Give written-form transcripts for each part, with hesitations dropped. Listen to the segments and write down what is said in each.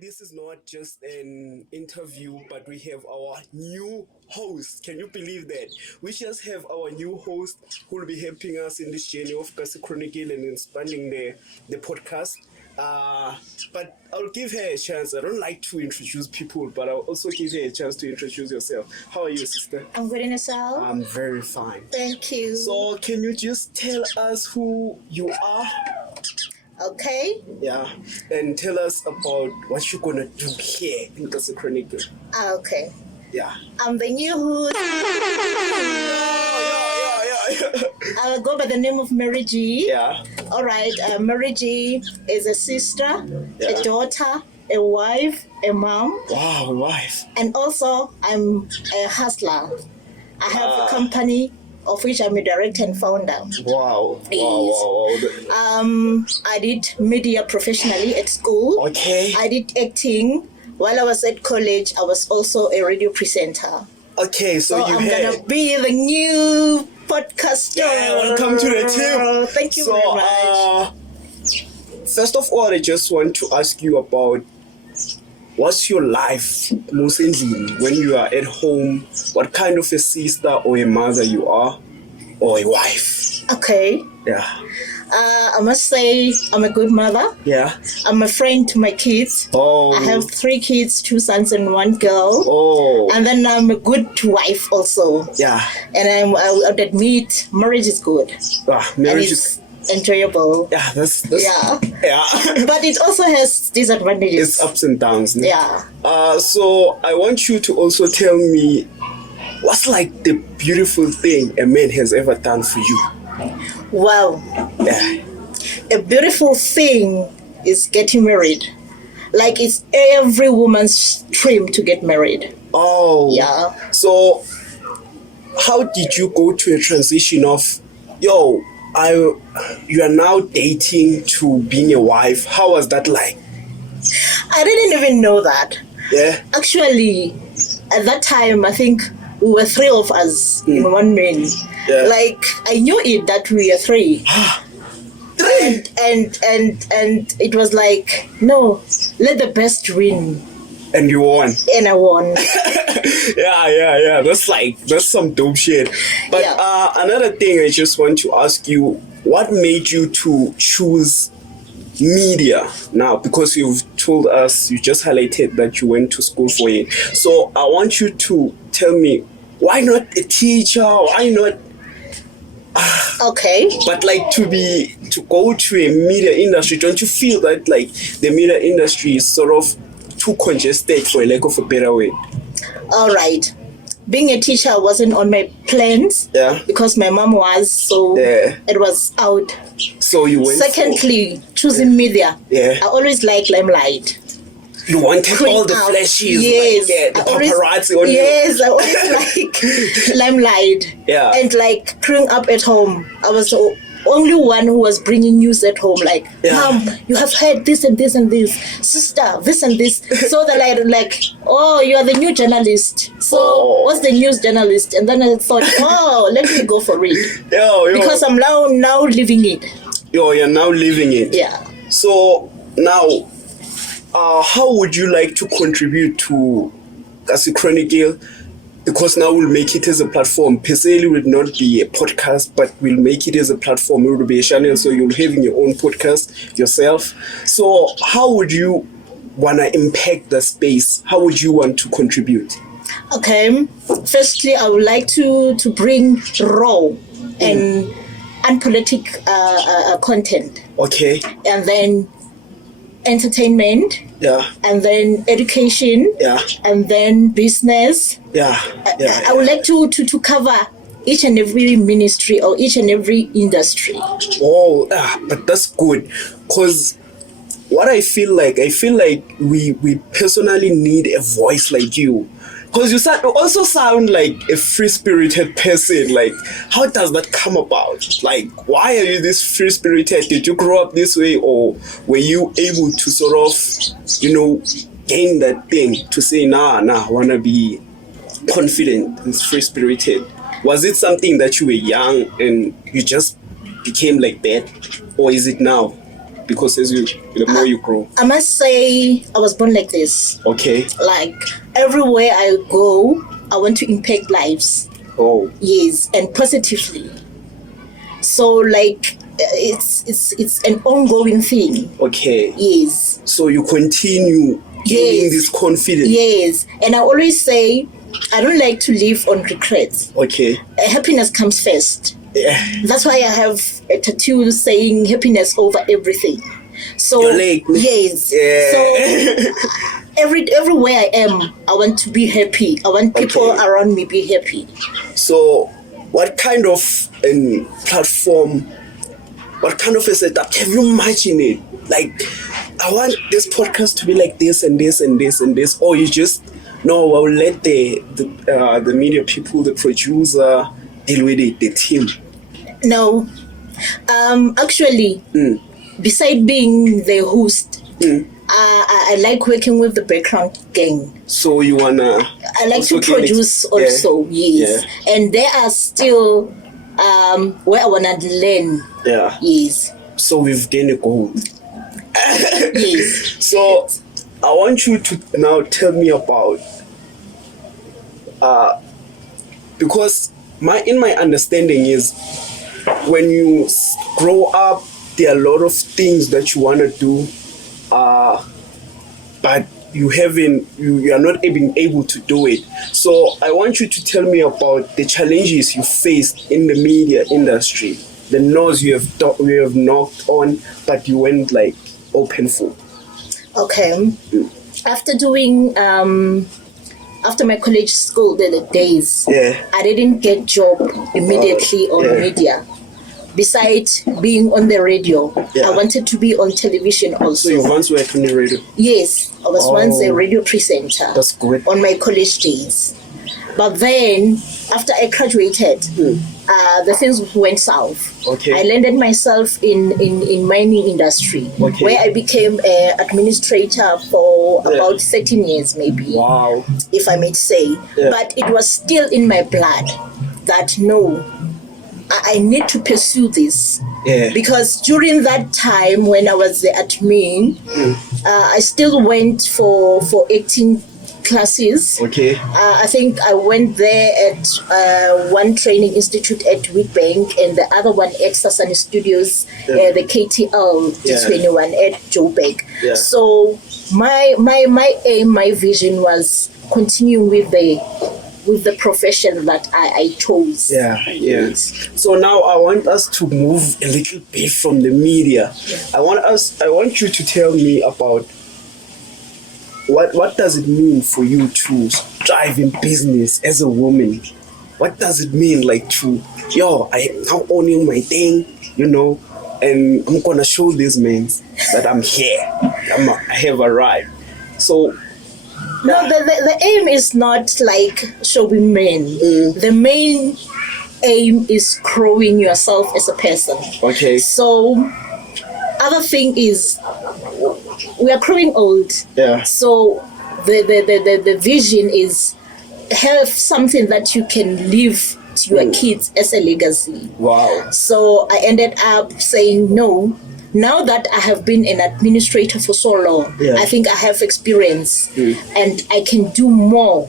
This is not just an interview, but we have our new host. Can you believe that? We just have our new host who will be helping us in this journey of Chronicles and expanding the podcast. But I'll give her a chance. I don't like to introduce people, but I'll also give her a chance to introduce yourself. How are you, sister? I'm good, and yourself? I'm very fine. Thank you. So, can you just tell us who you are? Okay. Yeah, and tell us about what you're gonna do here in Chronicles. Okay. Yeah. I'm the new hood. Yeah. I'll go by the name of MaryGee. Yeah. All right. MaryGee is a sister, Yeah. a daughter, a wife, a mom. Wow, a wife. And also, I'm a hustler. I have a company of which I'm a director and founder. Wow. I did media professionally at school. Okay. I did acting. While I was at college, I was also a radio presenter. Okay, so I'm gonna be the new podcaster. Yeah, welcome to the team. Thank you very much. First of all, I just want to ask you about what's your life, mostly when you are at home? What kind of a sister or a mother you are, or a wife? Okay. Yeah. I must say I'm a good mother. Yeah. I'm a friend to my kids. Oh. I have 3 kids, 2 sons and 1 girl. Oh. And then I'm a good wife also. Yeah. And I would admit marriage is good. Marriage is enjoyable. Yeah, that's yeah. Yeah. But it also has disadvantages. It's ups and downs. No? Yeah. So I want you to also tell me what's like the beautiful thing a man has ever done for you. Wow. Yeah. A beautiful thing is getting married. Like it's every woman's dream to get married. Oh. Yeah. So how did you go to a transition of you are now dating to being a wife? How was that like? I didn't even know that. Yeah. Actually, at that time, I think we were 3 of us in one man. Yeah. Like I knew it that we are 3. 3. And it was like, no, let the best win. And you won. And I won. Yeah. That's some dope shit. But another thing I just want to ask you, what made you to choose media now? Because you've told us, you just highlighted that you went to school for it. So I want you to tell me, why not a teacher? Why not? Okay. But like to go to a media industry, don't you feel that like the media industry is sort of too congested, for a lack of a better way? All right. Being a teacher wasn't on my plans. Yeah. Because my mom was, so it was out. So you went. Secondly, choosing media. Yeah. I always like limelight. You wanted all the flashes, yes, like, the paparazzi on you. Yes, I always like limelight. Yeah. And like growing up at home, I was the only one who was bringing news at home. Like, Mom, you have heard this and this and this. Sister, this and this. So they're like, oh, you are the new journalist. So what's the news journalist? And then I thought, oh, let me go for it. Yo. Because I'm now living it. You're now living it. Yeah. So now, how would you like to contribute to Chronicles? Because now we'll make it as a platform. Per se, it will not be a podcast, but we'll make it as a platform. It will be a channel, so you'll have your own podcast yourself. So how would you want to impact the space? How would you want to contribute? Okay. Firstly, I would like to bring raw and unpolitic content. Okay. And then entertainment. Yeah. And then education. Yeah. And then business. Yeah. I would like to cover each and every ministry or each and every industry. Oh, but that's good, because what I feel like we personally need a voice like you, because you also sound like a free-spirited person. Like, how does that come about? Like, why are you this free-spirited? Did you grow up this way, or were you able to sort of, gain that thing to say, nah, I want to be confident and free-spirited? Was it something that you were young and you just became like that, or is it now? Because the more you grow. I must say I was born like this. Okay. Like, everywhere I go, I want to impact lives. Oh. Yes, and positively. So, like, it's an ongoing thing. Okay. Yes. So you continue gaining this confidence. Yes, and I always say I don't like to live on regrets. Okay. Happiness comes first. Yeah. That's why I have a tattoo saying happiness over everything. So your leg. Yes. Yeah. So everywhere I am, I want to be happy. I want people around me be happy. So what kind of platform, what kind of a setup have you imagined it? Like, I want this podcast to be like this and this and this and this, or you just no, I will let the media people, the producer, deal with it, the team. No, actually, beside being the host, I like working with the background gang. So you wanna? I like to produce also, yes. Yeah. And there are still where I wanna learn. Yeah. Yes. So we've gained a goal. Yes. So I want you to now tell me about because my understanding is when you grow up, there are a lot of things that you want to do, but you are not even able to do it. So I want you to tell me about the challenges you faced in the media industry, the doors you have knocked on, but you weren't like open for. Okay. After doing after my college school the days, I didn't get job immediately on media. Besides being on the radio, I wanted to be on television also. So you once worked on the radio? Yes, I was once a radio presenter. That's great. On my college days. But then, after I graduated, the things went south. Okay. I landed myself in mining industry, where I became an administrator for about 13 years maybe. Wow. If I may say. But it was still in my blood that no, I need to pursue this. Because during that time when I was the admin, I still went for acting classes. Okay. I think I went there at one training institute at Witbank and the other one at Sasani Studios, the KTL 21 at Joburg. So my aim, my vision was continuing with the profession that I chose. Yes. So now I want us to move a little bit from the media. I want you to tell me about what does it mean for you to strive in business as a woman? What does it mean like I am now owning my thing, and I'm gonna show these men that I'm here. I have arrived. So no, the aim is not like showing men. The main aim is growing yourself as a person. Okay. So, other thing is, we are growing old. Yeah. So, the vision is have something that you can leave to your kids as a legacy. Wow. So, I ended up saying no. Now that I have been an administrator for so long, I think I have experience and I can do more,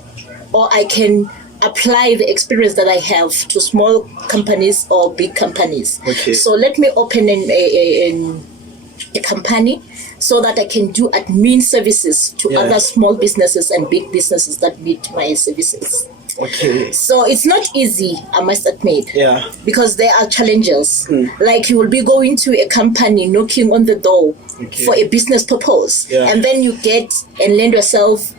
or I can apply the experience that I have to small companies or big companies. Okay. So let me open a company so that I can do admin services to other small businesses and big businesses that need my services. Okay. So it's not easy, I must admit. Yeah. Because there are challenges. Like you will be going to a company, knocking on the door for a business purpose. Yeah. And then you get and land yourself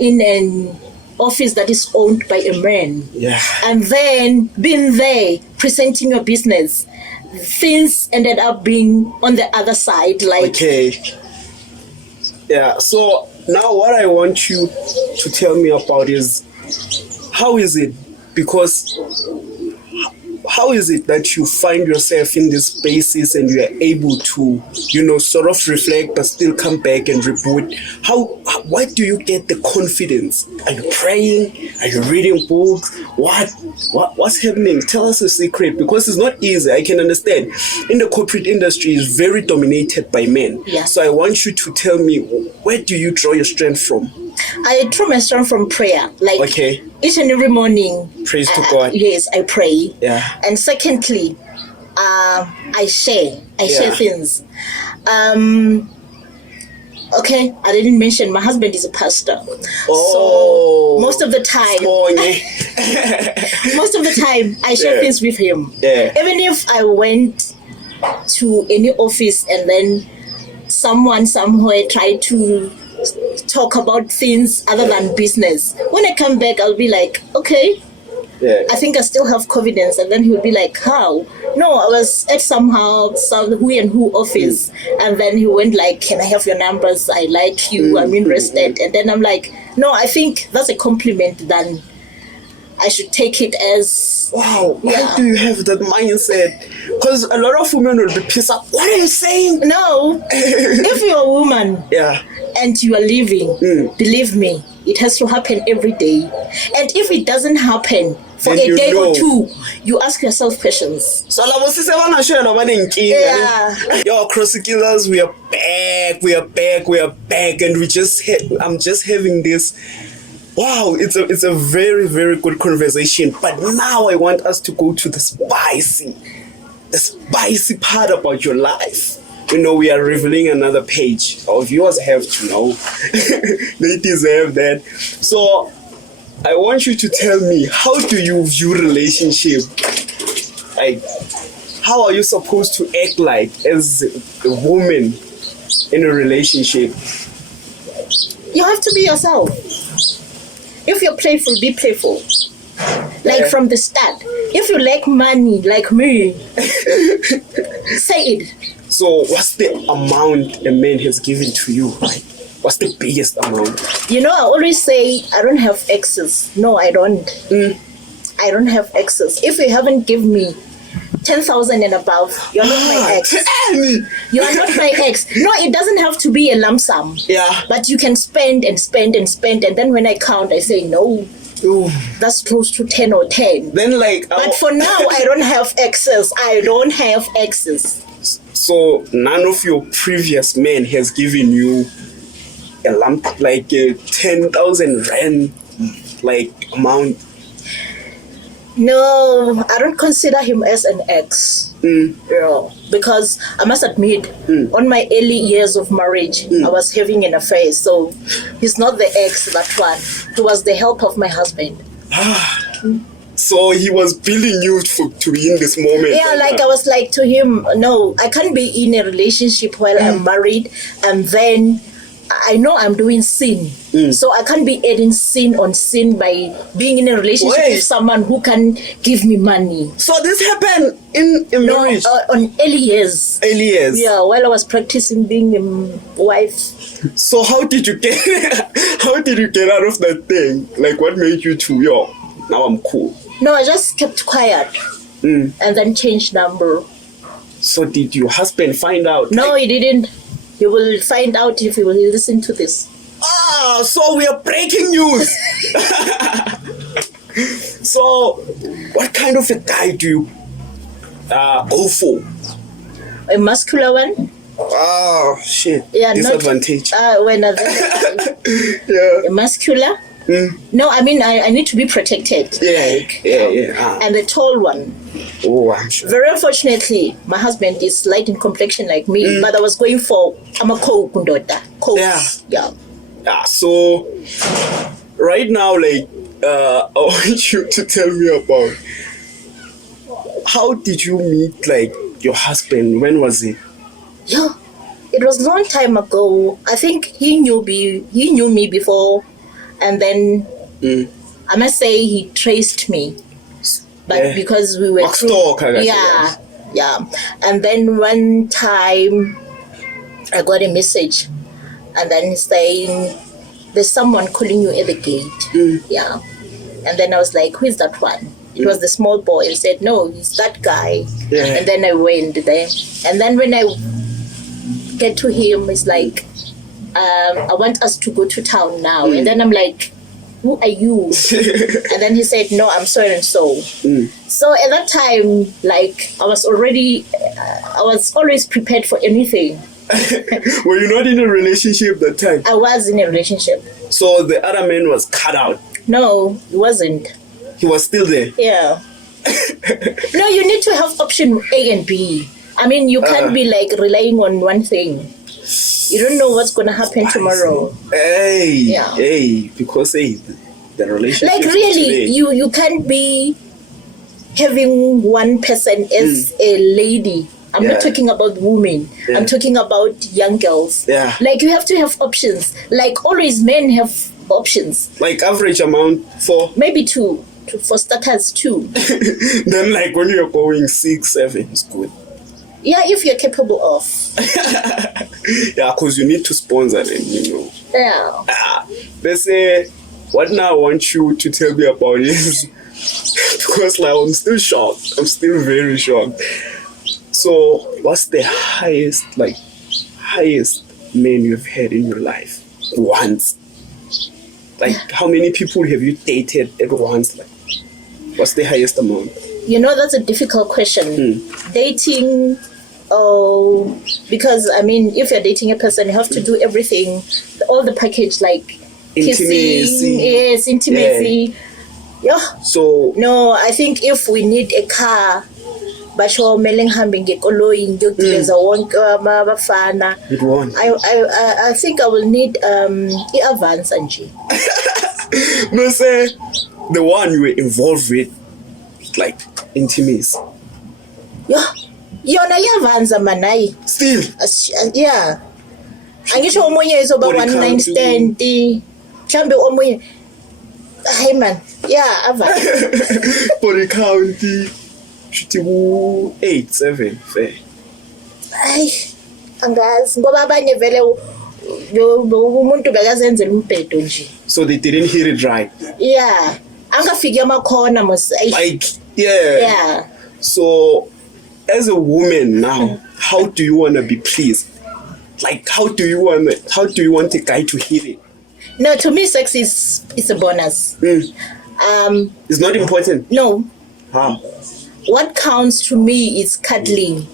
in office that is owned by a man. Yeah. And then being there, presenting your business, things ended up being on the other side. Like, okay. Yeah. So now what I want you to tell me about is, how is it? Because how is it that you find yourself in these spaces and you are able to, sort of reflect but still come back and reboot? Why do you get the confidence? Are you praying? Are you reading books? What's happening? Tell us a secret, because it's not easy. I can understand. In the corporate industry, is very dominated by men. Yeah. So I want you to tell me, where do you draw your strength from? I draw my strength from prayer. Like, okay. Each and every morning. Praise to God. Yes, I pray. Yeah. And secondly, I share. I share things. Okay, I didn't mention my husband is a pastor. Oh. So most of the time, I share things with him. Yeah. Even if I went to any office and then someone somewhere tried to talk about things other than business, when I come back, I'll be like, okay, I think I still have confidence. And then he'll be like, how? No, I was at some who and who office. And then he went like, can I have your numbers? I like you. I'm interested. And then I'm like, no, I think that's a compliment. Then I should take it as... Wow, why do you have that mindset? Because a lot of women will be pissed off. What are you saying? No. If you're a woman and you are living, believe me, it has to happen every day. And if it doesn't happen for a day or two, you ask yourself questions. So, Yo, Crossy Killers, we are back, and I'm just having this. Wow, it's a very, very good conversation. But now I want us to go to the spicy part about your life. We are revealing another page. Our viewers have to know. They deserve that. So I want you to tell me, how do you view relationship? Like, how are you supposed to act like as a woman in a relationship? You have to be yourself. If you're playful, be playful. Like from the start. If you like money, like me, say it. So what's the amount a man has given to you? Like, what's the biggest amount? I always say I don't have exes. No, I don't. I don't have exes. If you haven't given me 10,000 and above, you're not my ex. You are not my ex. No, it doesn't have to be a lump sum. Yeah. But you can spend and spend and spend, and then when I count, I say no. Ooh. That's close to 10 or 10. Then but for now, I don't have exes. I don't have exes. So none of your previous men has given you a lump, like a 10,000 rand, like amount? No, I don't consider him as an ex. Because I must admit, on my early years of marriage, I was having an affair. So he's not the ex, that one. He was the help of my husband. So he was building you to be in this moment. Yeah, like I was like to him, no, I can't be in a relationship while I'm married and then I know I'm doing sin. So I can't be adding sin on sin by being in a relationship with someone who can give me money. So this happened in marriage? On early years. Early years? Yeah, while I was practicing being a wife. So how did you get out of that thing? Like, what made you to, now I'm cool? No, I just kept quiet and then changed number. So did your husband find out? No, he didn't. He will find out if he will listen to this. So we are breaking news. So what kind of a guy do you go for? A muscular one. Oh, shit. Yeah, disadvantage. A muscular. No, I mean, I need to be protected. Yeah. And the tall one. Oh, I'm sure. Very unfortunately, my husband is light in complexion like me, but I was going for, I'm a kundota. Yeah. So, right now, like, I want you to tell me about, how did you meet, like, your husband? When was it? Yeah, it was a long time ago. I think he knew me before. And then I must say he traced me, but because we were and then one time I got a message and then saying there's someone calling you at the gate. And then I was like, who is that one? It was the small boy. He said, no, it's that guy. And then I went there, and then when I get to him, it's like, I want us to go to town now. And then I'm like, who are you? And then he said, no, I'm so and so. So at that time, like, I was always prepared for anything. Were you not in a relationship that time? I was in a relationship. So the other man was cut out? No, he wasn't. He was still there? Yeah. No, you need to have option A and B. I mean, you can't be like relying on one thing. You don't know what's going to happen tomorrow. Because the relationship. Like really, you can't be having one person as a lady. I'm not talking about women. I'm talking about young girls. Like you have to have options. Like always men have options. Like average amount for? Maybe two. For starters, 2. Then like when you're going 6, 7 is good. Yeah, if you're capable of. Because you need to sponsor them, Yeah. Let's say, what now I want you to tell me about is, because like I'm still shocked. I'm still very shocked. So, what's the highest man you've had in your life? Once. Like, how many people have you dated at once? Like, what's the highest amount? That's a difficult question. Dating, because I mean, if you're dating a person, you have to do everything, all the package, like kissing, intimacy. Yeah. So no, I think if we need a car, basho meleng hambing ngekoloyi ngiyogileza wonke abafana. I think I will need i-Avance nje. No, say the one you were involved with, like intimacy. Yeah, yona i-Avance manayi. Still. Yeah. Angisho omunye izoba one night stand. Mhlambe omunye. Hey man, yeah, Avance. Body count. 8, 7 fair. Angazi ngoba abanye vele umuntu bekazenzela umbhedo nje. So they didn't hear it right. Yeah. Angafiki amakhona mos. Like yeah. So as a woman now, how do you want to be pleased? Like how do you want a guy to hear it? No, to me sex is a bonus. It's not important. No. How? What counts to me is cuddling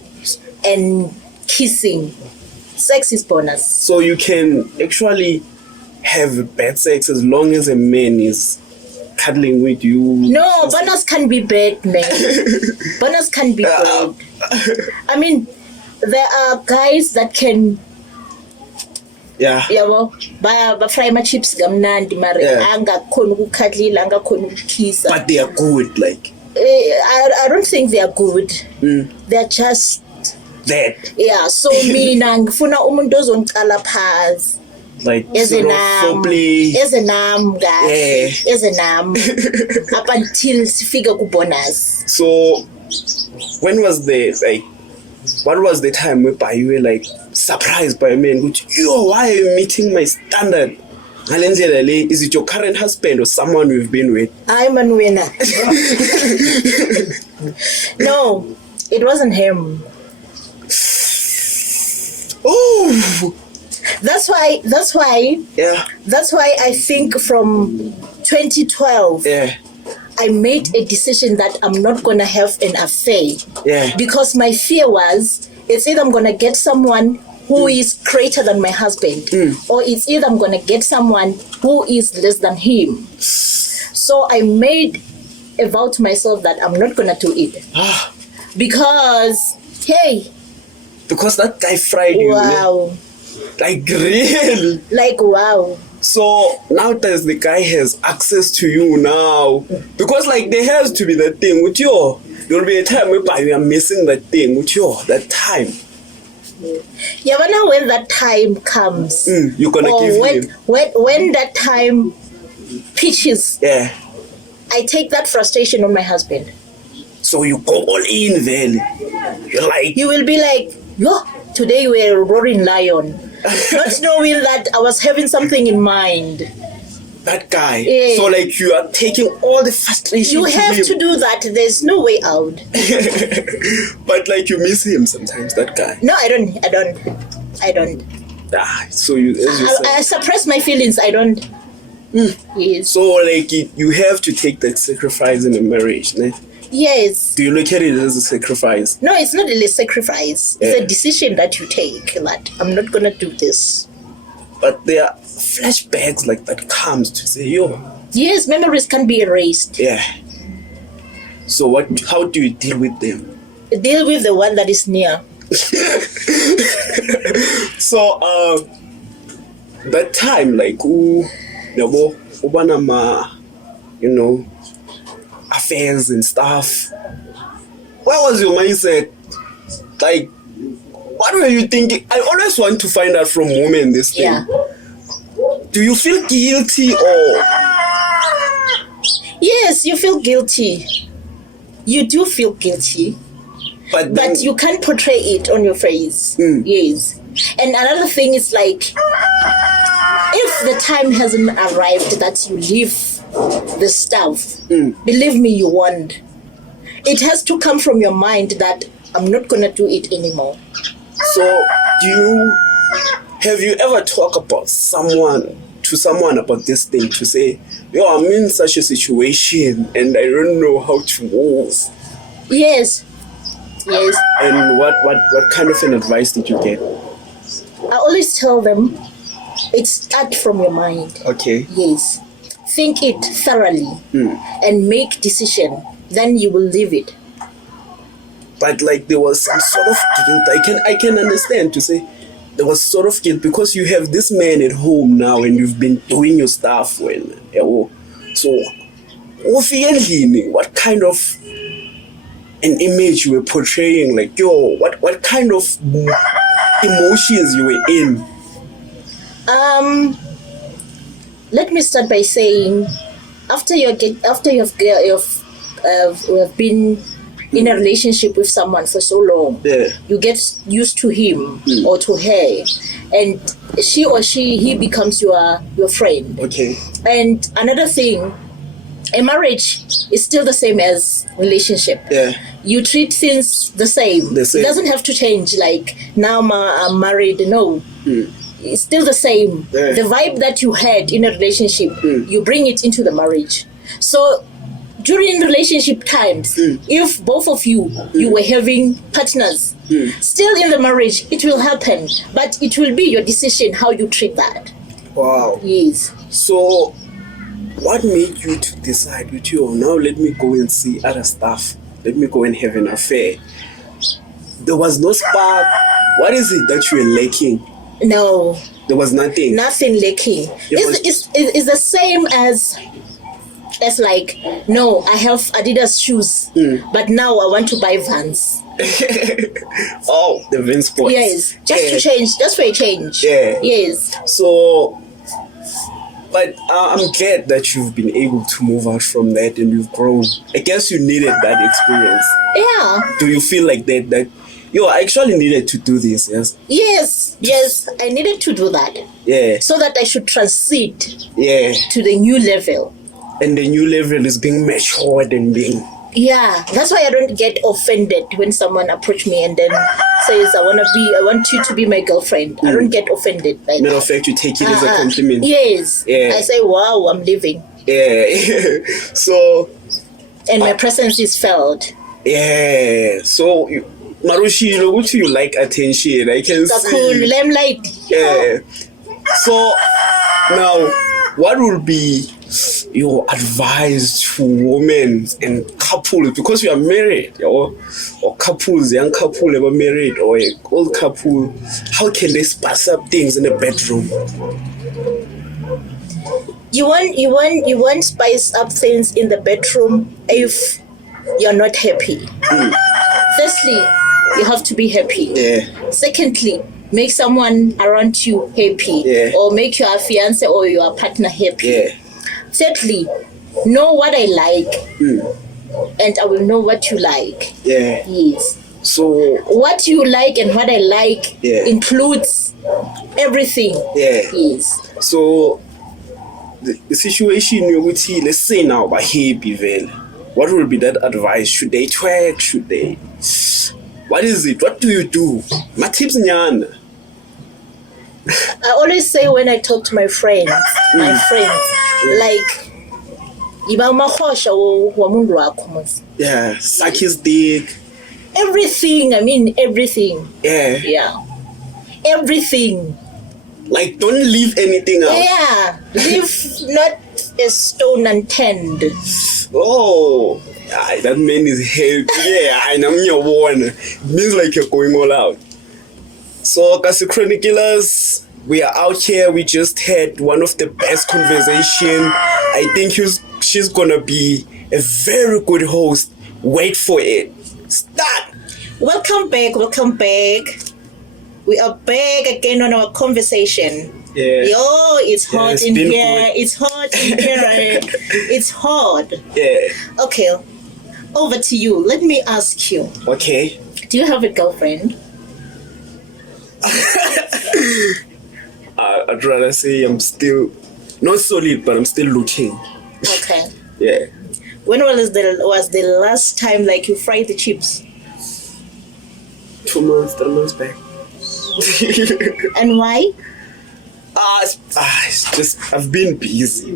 and kissing. Sex is bonus. So you can actually have bad sex as long as a man is cuddling with you. No, bonus can be bad, man. Bonus can be bad. I mean, there are guys that can. Yeah. Ba fry my chips gamnandi mare angakhona ukukhadlila angakhona ukukhisa. But they are good, like. I don't think they are good. They're just that. Yeah, so mina ngifuna umuntu ozongiqala phansi. Like as a nam guys. As a nam up until sifika ku bonus. So when was what was the time where you were like surprised by a man which why are you meeting my standard? Is it your current husband or someone you've been with? I'm a winner. No, it wasn't him. Oh, that's why. Yeah. That's why I think from 2012. Yeah. I made a decision that I'm not gonna have an affair. Yeah. Because my fear was it's either I'm gonna get someone who is greater than my husband, or it's either I'm going to get someone who is less than him. So I made a vow to myself that I'm not going to do it. Because that guy fried you. Wow. Like really? Like wow. So now that the guy has access to you now, because like there has to be that thing with you. There will be a time where you are missing that thing with you, that time. Yeah, but now when that time comes, you're gonna give him. When that time pitches, Yeah. I take that frustration on my husband. So you go all in then. You're like, You will be like, yo, today we're a roaring lion. Not knowing that I was having something in mind. that guy. Yeah. So like you are taking all the frustration. You have him. to do that. There's no way out. But like you miss him sometimes, that guy. No, I don't. So you, as you said. I suppress my feelings. I don't. Yes. So like you have to take that sacrifice in a marriage, né? Yes. Do you look at it as a sacrifice? No, it's not really a sacrifice. It's Yeah. a decision that you take that I'm not gonna do this. But there are flashbacks like that comes to say, yo, Yes, memories can be erased. yeah. So how do you deal with them? Deal with the one that is near. So that time like affairs and stuff, what was your mindset? Like, what were you thinking? I always want to find out from women this thing. Yeah. Do you feel guilty or? Yes, you feel guilty. You do feel guilty, but you can't portray it on your face. Yes. And another thing is like, if the time hasn't arrived that you leave the stuff, believe me, you won't. It has to come from your mind that I'm not gonna do it anymore. So, have you ever talked about someone about this thing to say, yo, I'm in such a situation and I don't know how to move? Yes. And what kind of an advice did you get? I always tell them, it starts from your mind. Okay. Yes. Think it thoroughly and make decision. Then you will leave it. But like there was some sort of guilt. I can understand to say there was sort of guilt because you have this man at home now and you've been doing your stuff so what kind of an image you were portraying, like what kind of emotions you were in? Let me start by saying, after you've been in a relationship with someone for so long, you get used to him or to her, and he becomes your friend. Okay. And another thing, a marriage is still the same as relationship. Yeah. You treat things the same. It doesn't have to change. Like now I'm married. No. It's still the same. Yeah. The vibe that you had in a relationship, you bring it into the marriage. So during relationship times, if both of you were having partners, still in the marriage, it will happen. But it will be your decision how you treat that. Wow. Yes. So what made you to decide with you, now let me go and see other stuff. Let me go and have an affair. There was no spark. What is it that you were lacking? No. There was nothing. Nothing lacking. It's the same as like, no, I have Adidas shoes, but now I want to buy Vans. Oh, the Vans sports. Yes, just for a change. Yeah. Yes. So, but I'm glad that you've been able to move out from that and you've grown. I guess you needed that experience. Yeah. Do you feel like that I actually needed to do this, yes? Yes, I needed to do that. Yeah. So that I should transit to the new level. And the new level is being matured and being... Yeah, that's why I don't get offended when someone approach me and then says, I want you to be my girlfriend. I don't get offended by that. Matter of fact, you take it as a compliment. Yes. Yeah. I say, wow, I'm living. Yeah. So... And my presence is felt. Yeah. So... Marushi, you like attention. I can see. Cool, limelight. Yeah. So now, what will be your advice to women and couples, because you are married, or couples, young couple ever married, or an old couple? How can they spice up things in the bedroom? You want spice up things in the bedroom if you're not happy. Firstly, you have to be happy. Yeah. Secondly, make someone around you happy, or make your fiance or your partner happy. Yeah. Certainly, know what I like, and I will know what you like. Yeah. Yes. So What you like and what I like includes everything. yeah. Yes. So the situation you would see, let's say now by happy well, what will be that advice? Should they twerk? Should they? What is it? What do you do? My tips nyana. I always say when I talk to my friends, like, iba mahosha wa mundu wakho mos. Yeah, suck his dick. Everything, I mean everything. Yeah. Yeah. Everything. Like, don't leave anything out. Yeah. Leave not a stone unturned. Oh, that man is heavy. Yeah, I know you're one. It means like you're going all out. So, Kasi Chronicles, we are out here. We just had one of the best conversation. I think she's gonna be a very good host. Wait for it. Start. Welcome back. We are back again on our conversation. Yeah. Yo, it's hot it's in been here. good. It's hot in here. It's hot. Yeah. Okay, over to you. Let me ask you. Okay. Do you have a girlfriend? I'd rather say I'm still not solid, but I'm still looking. Okay. Yeah. When was the last time like you fried the chips? 2 months, 3 months back. And why? It's just I've been busy.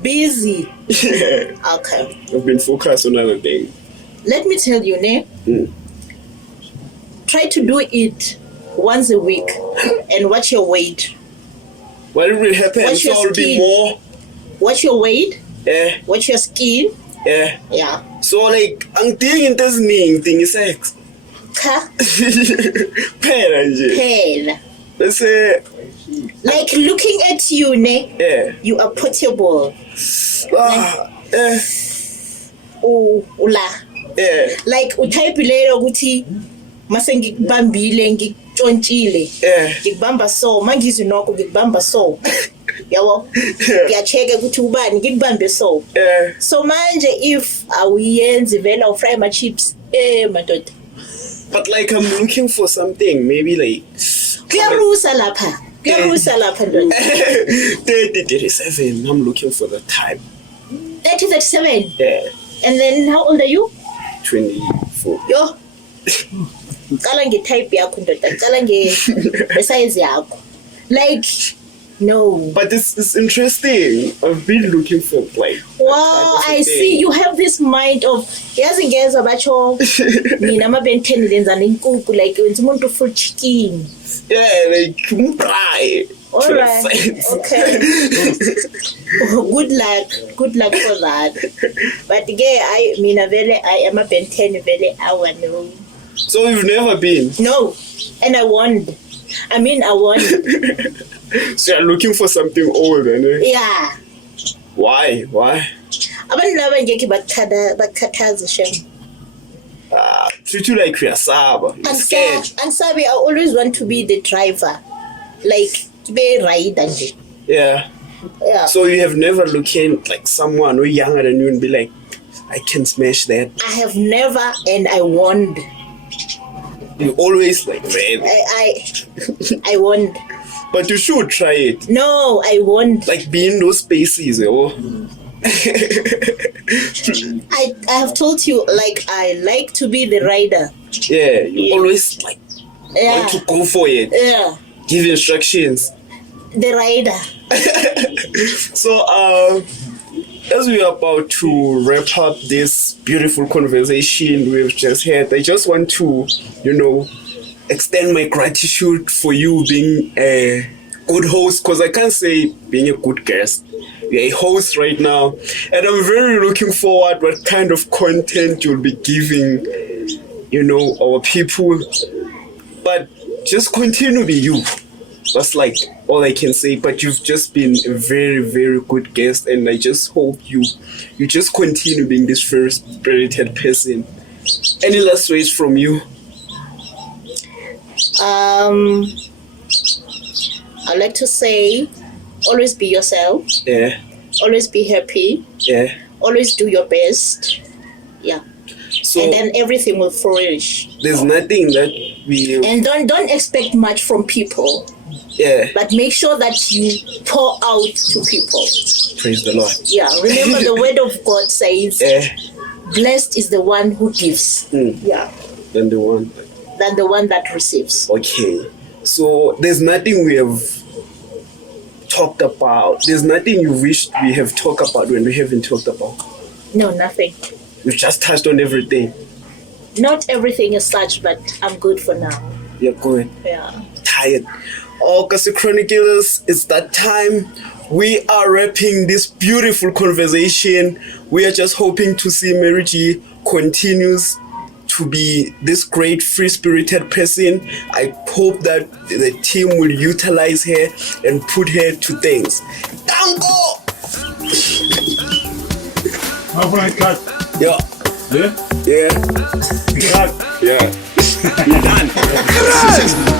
Busy. Yeah. Okay. I've been focused on other things. Let me tell you, ne? Try to do it once a week and watch your weight. What will happen? Watch So your I'll be skin. more. Watch your weight. Yeah. Watch your skin. Yeah. Yeah. So like I'm doing this thing is sex. Ka. Phela nje. Hell. Let's say Like looking at you, ne? yeah. You are putable. Yeah. Ula. Yeah. Like utayipilelo ukuthi mase ngikubambile ngikuntshontsile. Yeah. Ngikubamba so mangizwe nokho ngikubamba so. Yabo. Ngiyacheke ukuthi ubani ngikubambe so. Yeah. So manje if awuyenzi vela ufry my chips madoda. But like I'm looking for something, maybe like Kuyarusa lapha. Kuyarusa lapha ndoda. 30, 37. I'm looking for the type. 37. Yeah. And then how old are you? 24. Yo. Qala nge-type yakho ndoda. Qala nge-size yakho. Like no. But it's interesting. I've been looking for like. Wow, I see you have this mind of yazi ngeza bacho mina mabenteni lenza inkukhu like wenza umuntu full chicken. Yeah, like fry. All right. Okay. Good luck for that. But again, I am a benteni vele I know. So you've never been? No, and I won. I won. So you're looking for something old, eh? Yeah. Why? Abantu laba ngeke bakhathaza shem. Treat you like you're saba. You're scared. Ansabi, I always want to be the driver. Like be rider nje. Yeah. Yeah. So you have never looked at like someone who younger than you and be like, I can smash that. I have never, and I won. You always like, man. I won. But you should try it. No, I won. Like be in those spaces, oh. I have told you, like I like to be the rider. Yeah, you always like want to go for it. Yeah. Give instructions. The rider. So as we are about to wrap up this beautiful conversation we've just had, I just want to, extend my gratitude for you being a good host, because I can't say being a good guest. You're a host right now, and I'm very looking forward what kind of content you'll be giving, our people. But just continue to be you. That's like all I can say. But you've just been a very, very good guest, and I just hope you just continue being this very spirited person. Any last words from you? I like to say, always be yourself. Yeah. Always be happy. Yeah. Always do your best. Yeah. So And then everything will flourish. there's nothing that we. And don't expect much from people. Yeah. But make sure that you pour out to people. Praise the Lord. Yeah. Remember the word of God says, blessed is the one who gives. Yeah. Than the one that receives. Okay. So there's nothing we have talked about. There's nothing you wished we have talked about when we haven't talked about. No, nothing. We've just touched on everything. Not everything is such, but I'm good for now. You're good. Yeah. Tired. Oh, Kasi Chronicles, it's that time. We are wrapping this beautiful conversation. We are just hoping to see MaryGee continues to be this great free-spirited person. I hope that the team will utilize her and put her to things. Tango! How can I cut? Yeah. Yeah? Yeah. Cut. Yeah. You're done.